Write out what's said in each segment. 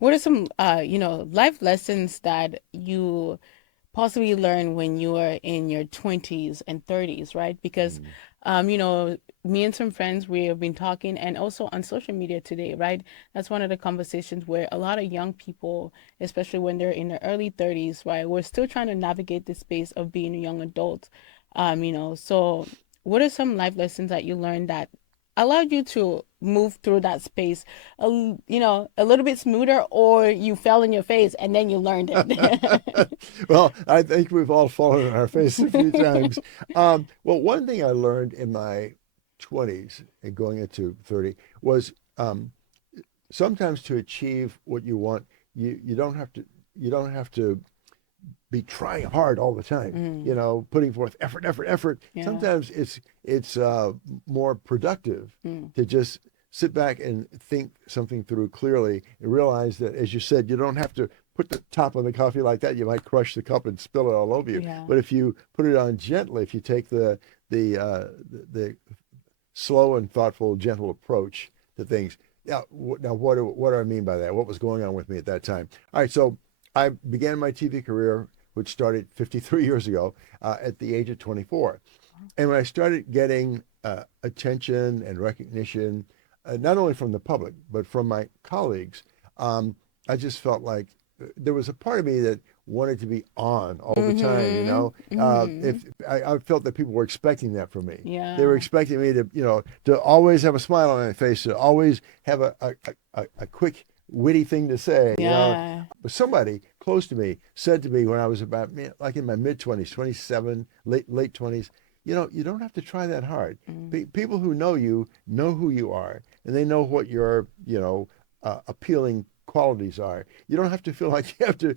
What are some, life lessons that you possibly learn when you are in your 20s and 30s, right? Because, Mm. me and some friends, we have been talking and also on social media today, right? That's one of the conversations where a lot of young people, especially when they're in their early 30s, right? We're still trying to navigate the space of being a young adult. So what are some life lessons that you learned that allowed you to move through that space a little bit smoother, or you fell in your face and then you learned it? Well, I think we've all fallen on our face a few times. Well, one thing I learned in my 20s and going into 30 was sometimes to achieve what you want, you don't have to be trying hard all the time. Mm, Putting forth effort, effort, effort. yeah. Sometimes it's more productive Mm, to just sit back and think something through clearly and realize that, as you said, you don't have to put the top on the coffee like that. You might crush the cup and spill it all over you. yeah. But if you put it on gently, if you take the slow and thoughtful, gentle approach to things. Now, what do I mean by that? What was going on with me at that time? All right, so I began my TV career, which started 53 years ago, at the age of 24. And when I started getting attention and recognition, not only from the public, but from my colleagues, I just felt like there was a part of me that wanted to be on all the time. Mm-hmm. Mm-hmm. If I felt that people were expecting that from me. They were Yeah. expecting me to, to always have a smile on my face, to always have a quick, witty thing to say. Yeah. But somebody close to me said to me when I was about, like in my mid 20s, 27, late 20s, you don't have to try that hard. Mm, People who know you know who you are, and they know what your, appealing qualities are. You don't have to feel like you have to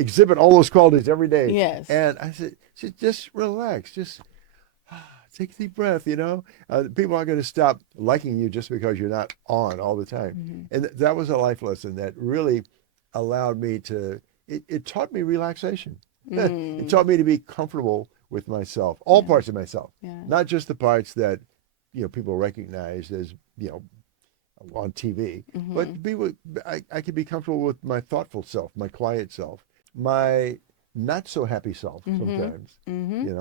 exhibit all those qualities every day. yes. And I said, just relax, just take a deep breath. People aren't going to stop liking you just because you're not on all the time. Mm-hmm. And that was a life lesson that really allowed me to. It taught me relaxation. It Mm, taught me to be comfortable with myself, all yeah. parts of myself, Yeah. not just the parts that people recognize as on TV, but Mm-hmm. I could be comfortable with my thoughtful self, my quiet self, my not so happy self Mm-hmm. sometimes. Mm-hmm. You know.